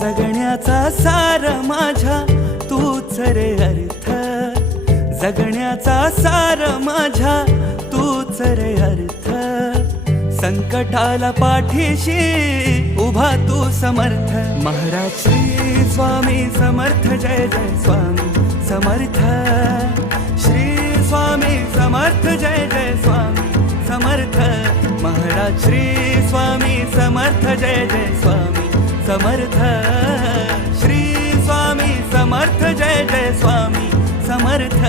जगण्याचा सार माझ्या तूच रे अर्थ, जगण्याचा सार माझ्या तूच रे अर्थ. संकटाला पाठीशी उभा तू समर्थ. महाराज श्री स्वामी समर्थ, जय जय स्वामी समर्थ. श्री स्वामी समर्थ, जय जय स्वामी समर्थ. महाराज श्री स्वामी समर्थ, जय जय स्वामी समर्थ. श्री स्वामी समर्थ, जय जय स्वामी समर्थ.